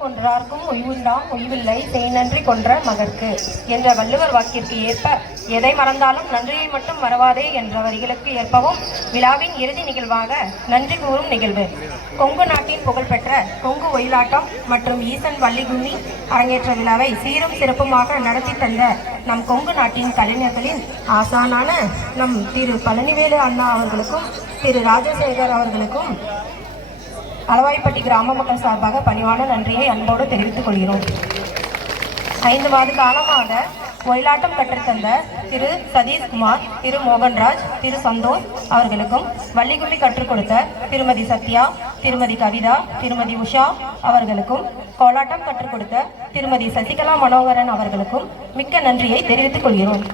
கொன்றார்க்கும் ஒய்வுண்டாம் ஒய்வில்லை செய் நன்றி கொன்ற மகற்கு என்ற வள்ளுவர் வாக்கிற்கு ஏற்ப எதை மறந்தாலும் நன்றியை மட்டும் மறவாதே என்ற வரிகளுக்கு ஏற்பவும் விழாவின் இறுதி நிகழ்வாக நன்றி கூறும் நிகழ்வு. கொங்கு நாட்டின் புகழ்பெற்ற கொங்கு ஒயிலாட்டம் மற்றும் ஈசன் வள்ளிகும்மி அரங்கேற்ற விழாவை சீரும் சிறப்புமாக நடத்தி தந்த நம் கொங்கு நாட்டின் கலைஞர்களின் ஆசானான நம் திரு பழனிவேலு அண்ணா அவர்களுக்கும் திரு ராஜசேகர் அவர்களுக்கும் அளவாய்ப்பட்டி கிராம மக்கள் சார்பாக பணிவான நன்றியை அன்போடு தெரிவித்துக் கொள்கிறோம். ஐந்து மாத காலமாக ஒயிலாட்டம் கற்றுத்தந்த திரு சதீஷ்குமார் திரு மோகன்ராஜ் திரு சந்தோஷ் அவர்களுக்கும் வள்ளிகும்மி கற்றுக் கொடுத்த திருமதி சத்யா திருமதி கவிதா திருமதி உஷா அவர்களுக்கும் கோலாட்டம் கற்றுக் கொடுத்த திருமதி சசிகலா மனோகரன் அவர்களுக்கும் மிக்க நன்றியை தெரிவித்துக் கொள்கிறோம்.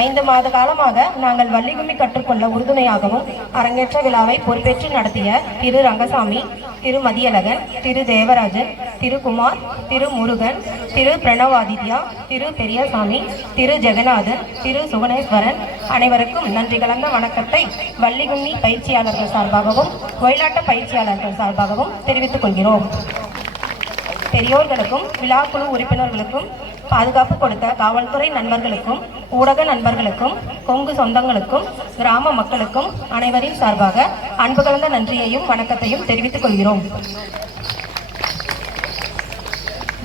ஐந்து மாத காலமாக நாங்கள் வள்ளிகும்மி கற்றுக்கொள்ள உறுதுணையாகவும் அரங்கேற்ற விழாவை பொறுப்பேற்று நடத்திய திரு ரங்கசாமி திரு மதியழகன் திரு தேவராஜன் திரு குமார் திரு முருகன் திரு பிரணவாதித்யா திரு பெரியசாமி திரு ஜெகநாதன் திரு சுவனேஸ்வரன் அனைவருக்கும் நன்றி கலந்த வணக்கத்தை வள்ளிகும்மி பயிற்சியாளர்கள் சார்பாகவும் ஒயிலாட்ட பயிற்சியாளர்கள் சார்பாகவும் தெரிவித்துக் கொள்கிறோம். பெரியோர்களுக்கும் விழாக்குழு உறுப்பினர்களுக்கும் பாதுகாப்பு கொடுத்த காவல்துறை நண்பர்களுக்கும் ஊடக நண்பர்களுக்கும் கொங்கு சொந்தங்களுக்கும் கிராம மக்களுக்கும் அனைவரின் சார்பாக அன்பு கலந்த நன்றியையும் வணக்கத்தையும் தெரிவித்துக் கொள்கிறோம்.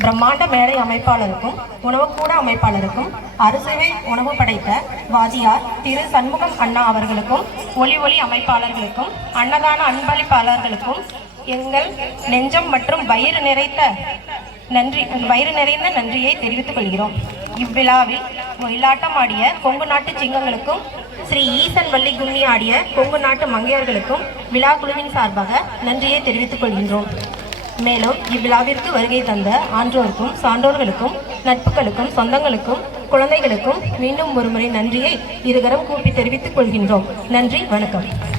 பிரம்மாண்ட மேடை அமைப்பாளருக்கும் உணவுக்கூட அமைப்பாளருக்கும் அறுசுவை உணவு படைத்த வாதியார் திரு. சண்முகம் அண்ணா அவர்களுக்கும் ஒலி ஒளி அமைப்பாளர்களுக்கும் அன்னதான அன்பளிப்பாளர்களுக்கும் எங்கள் நெஞ்சம் மற்றும் வயிறு நிறைத்த நன்றி. வயிறு நிறைந்த நன்றியை தெரிவித்துக் கொள்கிறோம். இவ்விழாவில் ஒயிலாட்டம் ஆடிய கொங்கு நாட்டு சிங்கங்களுக்கும் ஸ்ரீ ஈசன் வள்ளி கும்மி ஆடிய கொங்கு நாட்டு மங்கையர்களுக்கும் விழா குழுவின் சார்பாக நன்றியை தெரிவித்துக் கொள்கின்றோம். மேலும் இவ்விழாவிற்கு வருகை தந்த ஆன்றோருக்கும் சான்றோர்களுக்கும் நட்புகளுக்கும் சொந்தங்களுக்கும் குழந்தைகளுக்கும் மீண்டும் ஒருமுறை நன்றியை இருகரம் கூப்பி தெரிவித்துக் கொள்கின்றோம். நன்றி. வணக்கம்.